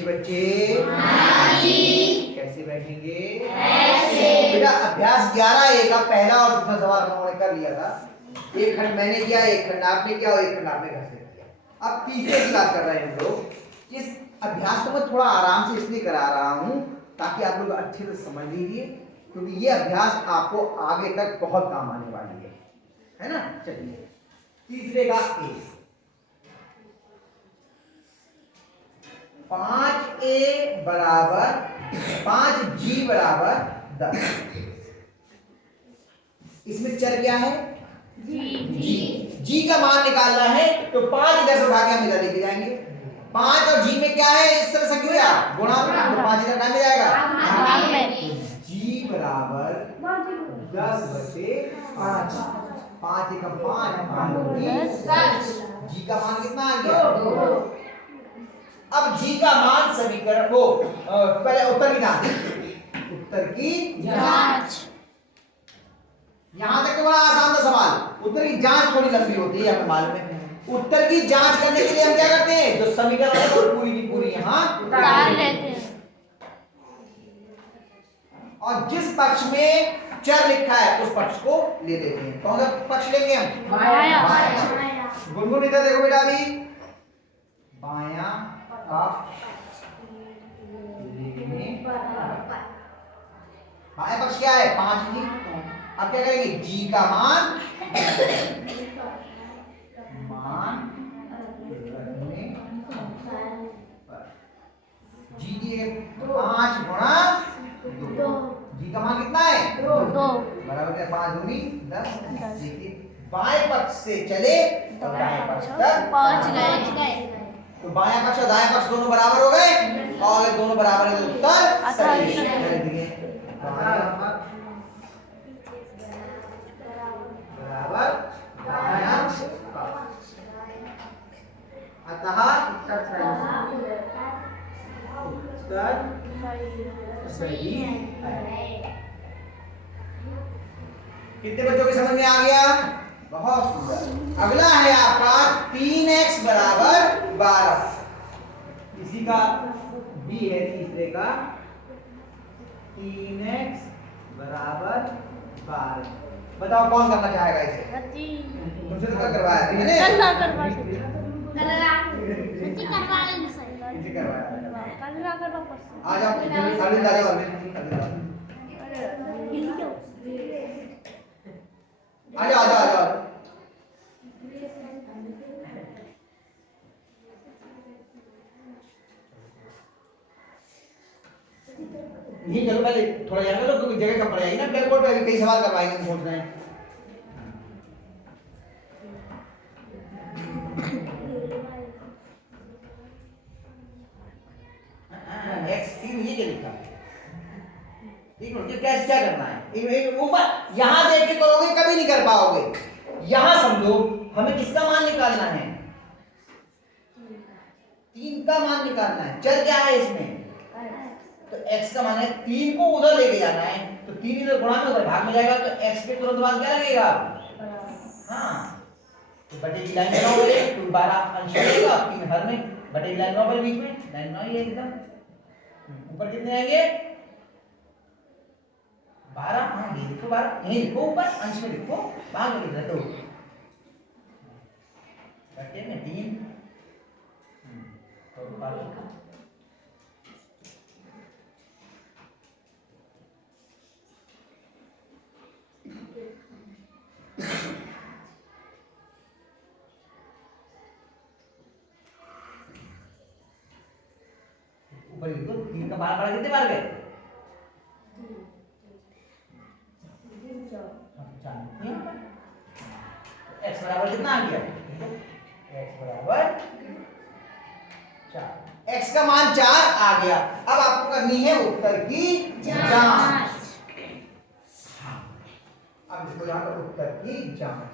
बच्चे कैसे बैठेंगे? बेटा अभ्यास 11A का पहला और दूसरा सवाल हम लोगों ने कर लिया था। एक खंड मैंने किया, एक खंड आपने किया और एक खंड आपने घर से किया। अब तीसरे की बात कर रहे हैं हम लोग। इस अभ्यास को मैं थोड़ा आराम से इसलिए करा रहा हूं ताकि आप लोग अच्छे से समझ लीजिए, क्योंकि ये अभ्यास आपको आगे तक बहुत काम आने वाली है ना। चलिए तीसरे का ए, 5A बराबर 5G बराबर 10। इसमें चर क्या है? जी का मान निकालना है तो 5 इधर से उठा के हम इधर लेके जाएंगे। 5 और जी में क्या है? इस तरह से क्यों यार गुणा, तो 5 इधर में जाएगा। जी बराबर 10/5। 5 एकम 5 जी का मान कितना आ गया? अब जी का मान समीकरण को पहले उत्तर की जांच। उत्तर की जांच, यहां तक तो बड़ा आसान था सवाल। उत्तर की जांच थोड़ी लंबी होती है मालूम में। उत्तर की जांच करने के लिए हम क्या करते हैं? जो समीकरण है वो पूरी की पूरी यहां उतार लेते हैं और जिस पक्ष में चर लिखा है उस पक्ष को ले लेते हैं। कौन सा पक्ष लेंगे हम? बायां। गुनगुन इधर देखो बेटा, अभी बायां बायां पक्ष क्या है? 5G। अब क्या करेंगे? G का मान रखने पर G की 5 गुणा 2। G का मान कितना है? 2 बराबर है 5 दूनी 10। देखिए बाएं पक्ष से चले तो दाएं पक्ष तक पहुंच गए। तो बायां पक्ष और दाएं पक्ष दोनों बराबर हो गए और अगर दोनों बराबर है तो उत्तर सही है। बायां पक्ष बराबर दायां पक्ष, अतः उत्तर सही है। कितने बच्चों की समझ में आ गया? बहुत सुंदर। अगला है आपका 3x बराबर 12। इसी का बी है तीसरे का। 3x बराबर 12। बताओ कौन करना चाहेगा इसे? तुमसे तो करवाया थी मैंने। आ जाओ साड़ी आ जाओ आ जाओ आ जाओ। नहीं चलो पहले थोड़ा याद करो क्योंकि जगह कम पड़ जाएगी ना। ब्लैक बोर्ड पे अभी कई सवाल करवाएंगे हम सोच रहे हैं। x3 ये क्या लिखा है? ठीक है, कैसे क्या करना है? ऊपर यहां देख के करोगे कभी नहीं कर पाओगे। यहां समझो हमें किसका मान निकालना है? 3 का मान निकालना है। चल क्या है इसमें? तो x का मान है 3 को उधर लेके जाना है तो 3 इधर गुणा में उधर भाग में जाएगा तो x के तुरंत बाद क्या लगेगा? हाँ, तो बटे की लाइन बनाओगे तो 12 अंश लगेगा। 3 हर में बटे की लाइन बनाओ बीच में लाइन बनाइए एकदम। ऊपर कितने आएंगे? 12। हाँ ये लिखो 12, यही लिखो ऊपर अंश में लिखो, भाग में लिख रहे तो बटे में 3 तो 12। ऊपर लिखो 3 का 12 कितने बार गए? 4। x बराबर कितना आ गया? x बराबर 4। x का मान 4 आ गया। अब आपको करनी है उत्तर की जांच। अब इसको यहां पर उत्तर की जांच।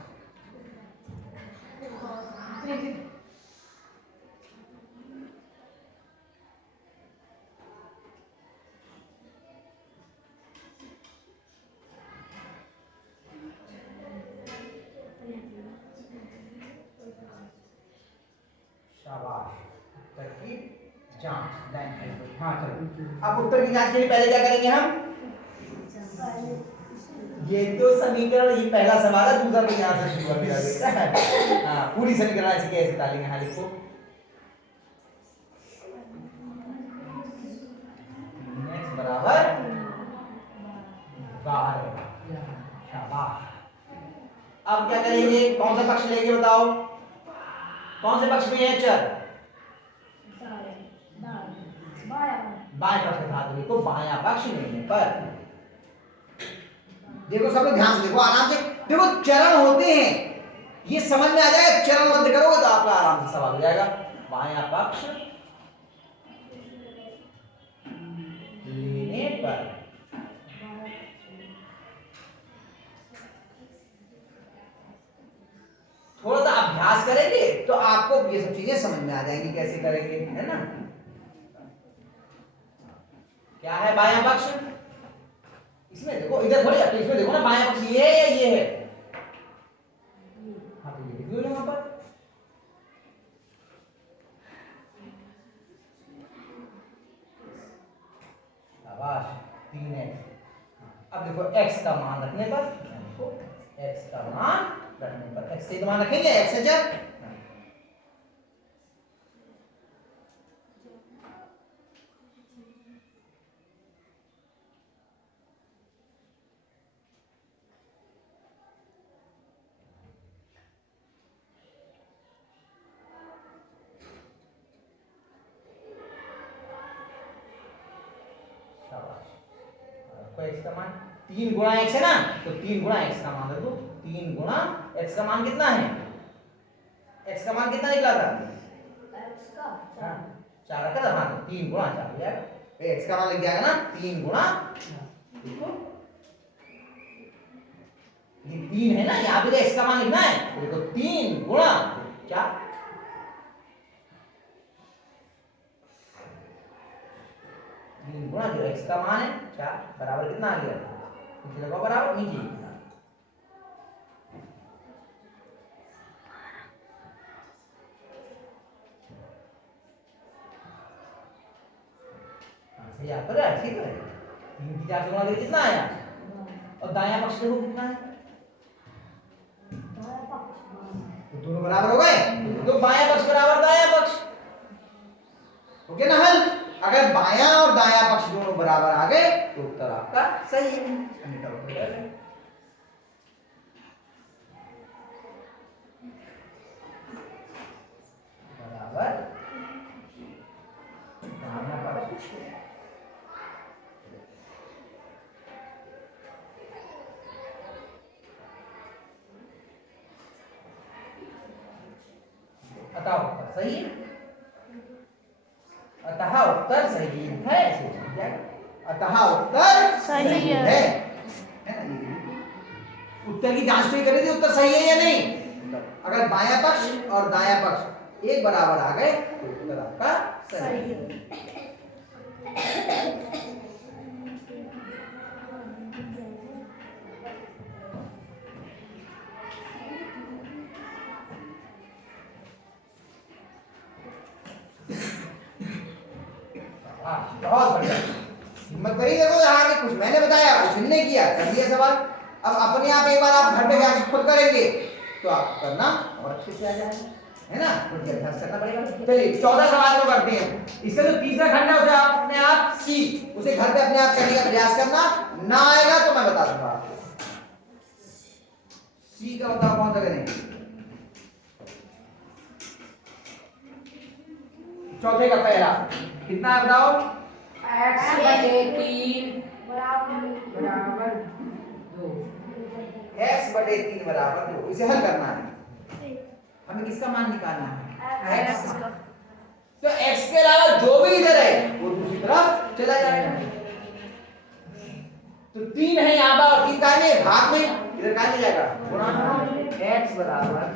शाबाश, उत्तर की जांच हाँ चलो अब उत्तर की जांच के लिए पहले क्या करेंगे हम ये तो समीकरण ये पहला सवाल है दूसरा तो यहाँ से शुरू कर हाँ पूरी समीकरण ऐसे कैसे डालेंगे हाँ लिखो 3x बराबर 12 शाबाश अब क्या करेंगे कौन सा पक्ष लेंगे बताओ कौन से पक्ष में है चर बाएं पक्ष में धातु लिखो बायां पक्ष लेने पर देखो सब लोग ध्यान से देखो आराम से देखो चरण होते हैं ये समझ में आ जाएगा चरण बंद करोगे तो आपका आराम से सवाल हो जाएगा बायां पक्ष लेने पर थोड़ा सा अभ्यास करेंगे तो आपको ये सब चीजें समझ में आ जाएंगी कैसे करेंगे है ना क्या है बायां पक्ष इसमें देखो इधर थोड़ी इसमें देखो ना बायां पक्ष ये है या ये है हाँ तो ये लिख लो यहाँ पर शाबाश 3x अब देखो x का मान रखने पर देखो x का मान रखने पर x का मान रखेंगे x है जब x का मान 3 गुणा x है ना तो 3 गुणा x का मान रखो 3 गुणा x का मान कितना है x का मान कितना निकला था x का 4 रखा था हाँ तो 3 गुणा 4 हो जाएगा x का मान लग जाएगा ना 3 गुणा देखो ये 3 है ना यहाँ पे x का मान लिखना है तो देखो 3 गुणा 4 3 गुणा जो x का मान है 4 बराबर कितना आ गया नीचे लगाओ बराबर नीचे सही आता है ठीक है 3 की 4 से गुणा करके कितना आया और दायां पक्ष देखो कितना है तो दोनों बराबर हो गए तो बायां पक्ष बराबर दायां पक्ष ओके ना हल अगर बायां और दायां पक्ष दोनों बराबर आ गए तो उत्तर आपका सही है बराबर दायां पक्ष अतः उत्तर सही है अतः उत्तर सही है अतः उत्तर सही है उत्तर की जांच तो करी थी उत्तर सही है या नहीं अगर बायां पक्ष और दायां पक्ष एक बराबर आ गए तो उत्तर आपका सही है बहुत बढ़िया हिम्मत करिए देखो यहाँ के कुछ मैंने बताया कुछ नहीं किया कर दिया सवाल अब अपने आप एक बार आप घर पे जाके खुद करेंगे तो आप करना और अच्छे से आ जाएगा है ना कुछ अभ्यास करना पड़ेगा चलिए 14 सवाल को करते हैं इसका जो तीसरा खंड है उसे आप अपने आप सी उसे घर पे अपने आप करने का प्रयास करना ना आएगा तो मैं बता दूंगा आपको सी का बताओ कौन सा करेंगे चौथे का पहला कितना है बताओ x/3 बराबर 2 x/3 बराबर 2 इसे हल करना है हमें किसका मान निकालना है x का तो x के अलावा जो भी इधर है वो दूसरी तरफ चला जाएगा तो 3 है यहाँ पर और 3 कहाँ में भाग में इधर कहाँ में जाएगा गुणा x बराबर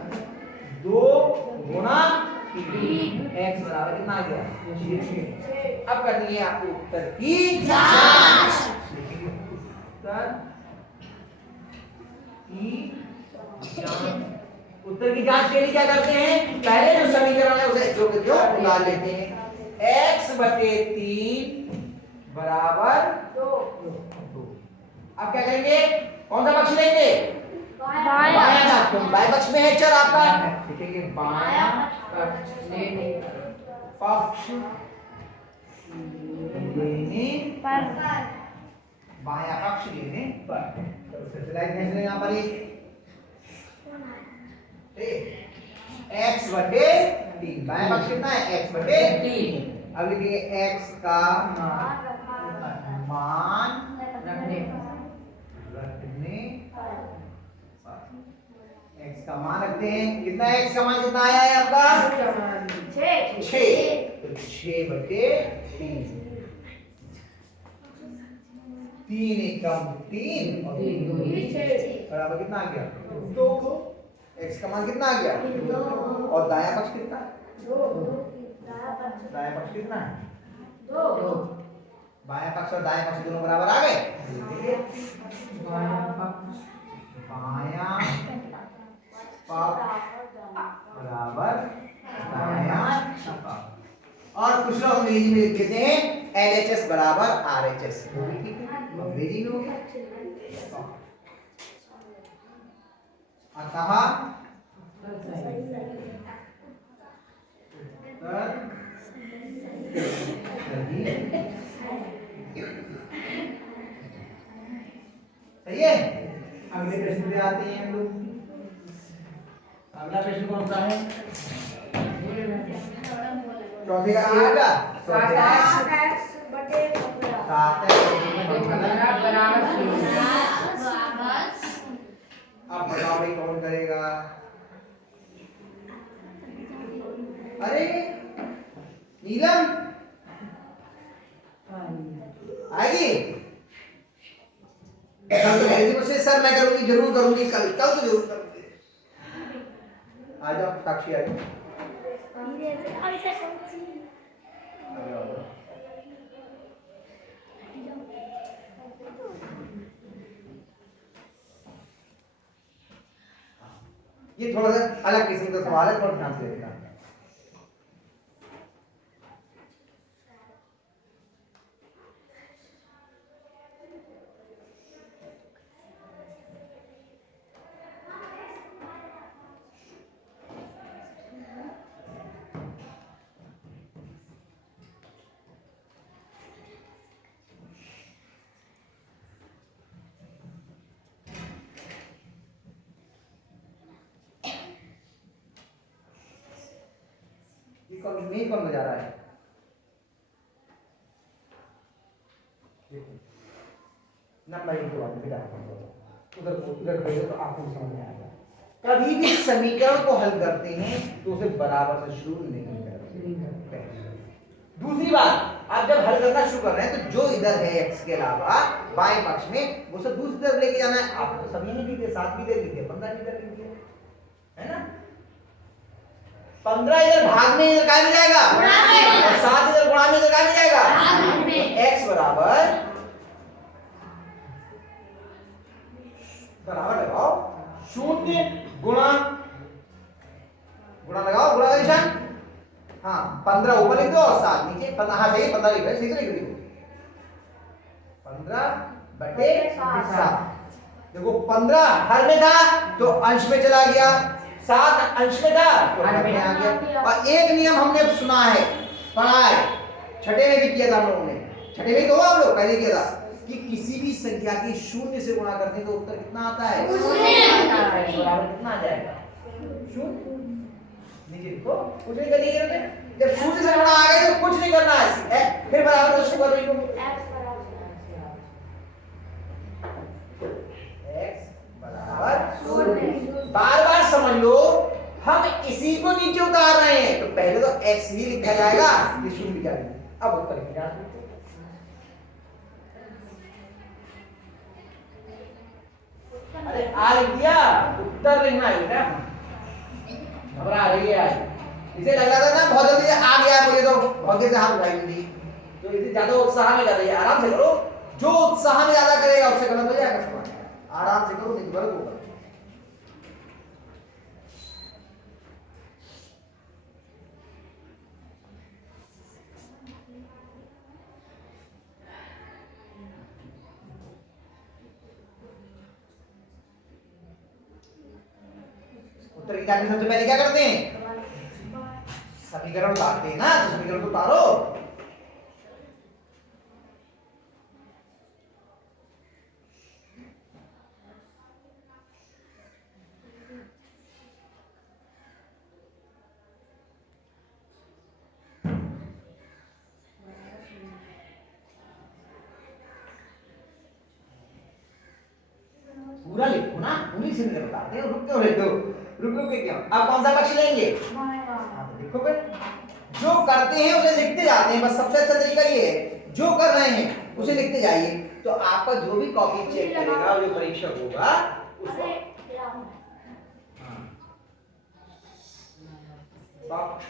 2 गुणा 3 x बराबर कितना आ गया अब करनी है आपको उत्तर की जांच उत्तर की जांच के लिए क्या करते हैं पहले जो समीकरण है उसे जो डाल लेते हैं x बटे 3 बराबर 2। अब क्या करेंगे, कौन सा पक्ष लेंगे, बायां पक्ष। बाएं पक्ष में है चर आपका, लिखेंगे बायां पक्ष लेने पर, बायां पक्ष लेने पर। तो सिर्फ यहाँ पर x बटे 3, बाएं पक्ष कितना है, x बटे 3। अब लिखेंगे x का मान रखने x का मान रखते हैं। कितना x का मान कितना आया है आपका, 6। तो 6 बटे 3, 3 एकम 3 और 3 बराबर कितना आ गया, 2। x का मान कितना आ गया, 2। और दायां पक्ष कितना है, 2। दायां पक्ष कितना है, 2। बायां पक्ष और दायां पक्ष दोनों बराबर आ गए। बायां पक्ष बराबर दायां पक्ष। और कुछ लोग अंग्रेजी में लिख देते हैं LHS बराबर RHS, ठीक है, अंग्रेजी में हो गया। अतः सही है। अगले प्रश्न पे आते हैं हम लोग। अगला प्रश्न कौन सा है, चौथे का ए होगा, 7x बटे 15 बराबर। अब बताओ भाई कौन करेगा, अरे नीलम आएगी, कल तो कह मुझसे सर मैं करूंगी, जरूर करूंगी, कल तो जरूर करूंगी। आ जाओ साक्षी, आ जाओ। ये थोड़ा सा अलग किस्म का सवाल है, थोड़ा ध्यान से देखना। कौन बजा रहा है, नंबर उधर तो आपको समझ में आएगा। कभी भी समीकरण को हल करते हैं तो उसे बराबर से शुरू नहीं करते। दूसरी बात, आप जब हल करना शुरू कर रहे हैं तो जो इधर है x के अलावा बाएं पक्ष में वो सब दूसरी तरफ लेके जाना है। आप तो सब यहीं लिखिए, 7 भी दे लिखिए, 15 भी दे लिखिए, है ना। 15 इधर भाग में इधर क्या मिल जाएगा, और 7 इधर गुणा में इधर क्या मिल जाएगा, x बराबर लगाओ 0 गुणा लगाओ, गुणा का निशान, हाँ 15 ऊपर लिख दो और 7 नीचे, 15 हाँ सही 15 लिख रहे, सही लिख दो, 15 बटे 7। देखो 15 हर में था तो अंश में चला गया, 7 अंश में था तो हर में आ गया। और एक नियम हमने सुना है, पढ़ा है, छठे में भी किया था हम लोगों ने, छठे में तो हम लोग पहले किया था कि किसी भी संख्या की 0 से गुणा करते हैं तो उत्तर कितना आता है, बराबर कितना आ जाएगा, 0। नीचे लिखो, कुछ नहीं करनी है, जब 0 से गुणा आ गए तो कुछ नहीं करना है, फिर बराबर दोस्तों कर रही हूं x बराबर। बार बार समझ लो, हम इसी को नीचे उतार रहे हैं तो पहले तो x ही लिखा जाएगा, ये 0 लिखा जाएगा। अब उत्तर लिखा जाएगा, अरे आ लिख दिया, उत्तर लिखना है बेटा, घबरा रही है आज। इसे लग रहा था ना बहुत जल्दी आ गया बोले तो भाग्य से हाथ उठाई थी, तो इसे ज्यादा उत्साह में कर रही है, आराम से करो, जो उत्साह में ज्यादा करेगा उससे गलत हो जाएगा सवाल, आराम से करो नहीं तो गलत होगा। उत्तर की जाके सबसे पहले क्या करते हैं, समीकरण उतारते हैं ना, तो समीकरण को उतारो। पूरा लिखो ना, पूरी समीकरण उतारते हैं, रुक क्यों रहे हो, रुक के क्यों। अब कौन सा पक्ष लेंगे, हाँ तो देखो फिर जो करते हैं उसे लिखते जाते हैं, बस सबसे अच्छा तरीका ये है, जो कर रहे हैं उसे लिखते जाइए। तो आपका जो भी कॉपी चेक करेगा, जो परीक्षक होगा उसको पक्ष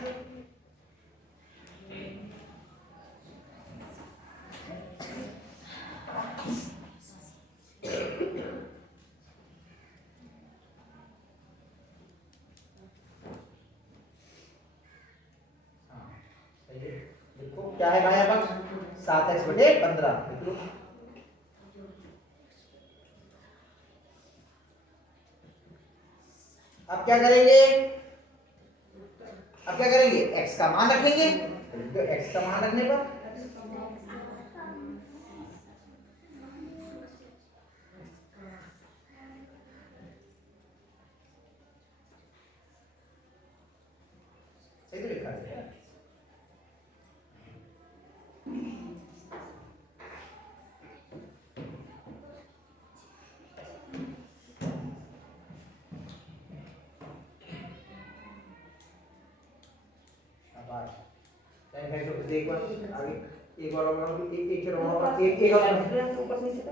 देखो क्या है भाई, पक्ष 7x/15। अब क्या करेंगे, अब क्या करेंगे, x का मान रखेंगे, तो x का मान रखने पर सही तो लिखा है। एक बार आगे, एक बार और एक और ऊपर से नीचे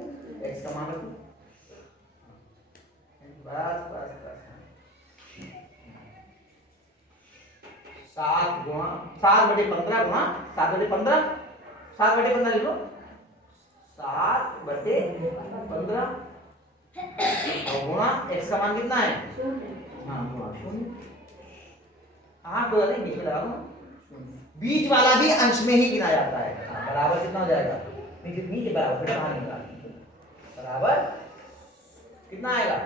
x का मान रखो, बस बस बस 7/15 गुणा 7/15, 7/15 लिखो, 7/15 और गुणा x का मान कितना है, हाँ गुणा 0, हाँ तो बीच में लगा दो, बीच वाला भी अंश में ही गिना जाता है, बराबर कितना हो जाएगा, नीचे नीचे बराबर फिर बाहर निकाल, बराबर कितना आएगा,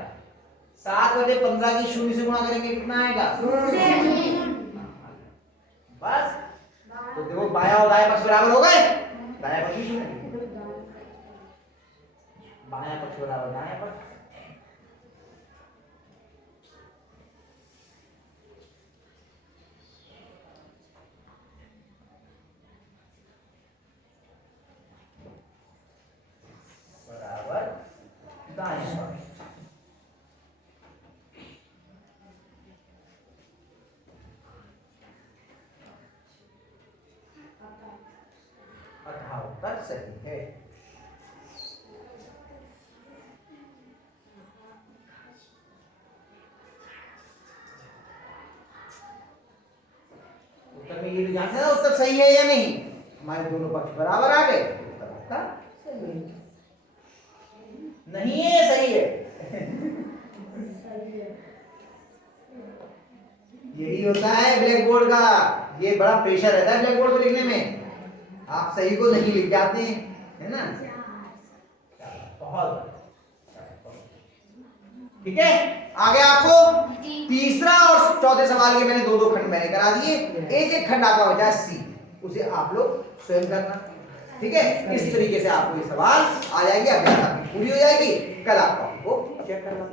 7/15 की 0 से गुणा करेंगे कितना आएगा, बस। तो देखो बायां और दायां पक्ष बराबर हो गए, दायां पक्ष भी 0, बायां पक्ष बराबर दायां पक्ष। उत्तर सही है। उत्तर में ये जांचना है उत्तर सही है या नहीं, हमारे दोनों पक्ष बराबर आ गए, उत्तर आपका सही है। नहीं है, सही है। यही होता है ब्लैक बोर्ड का, ये बड़ा प्रेशर रहता है ब्लैक बोर्ड पे लिखने में, आप सही को नहीं लिख जाते हैं, है ना, बहुत ठीक है। आगे आपको तीसरा और चौथे सवाल के मैंने दो खंड मैंने करा दिए, एक खंड आपका बचा सी, उसे आप लोग स्वयं करना, ठीक है। इस तरीके से आपको ये सवाल आ जाएगी, अभ्यास आपकी पूरी हो जाएगी, कल आपको चेक करवा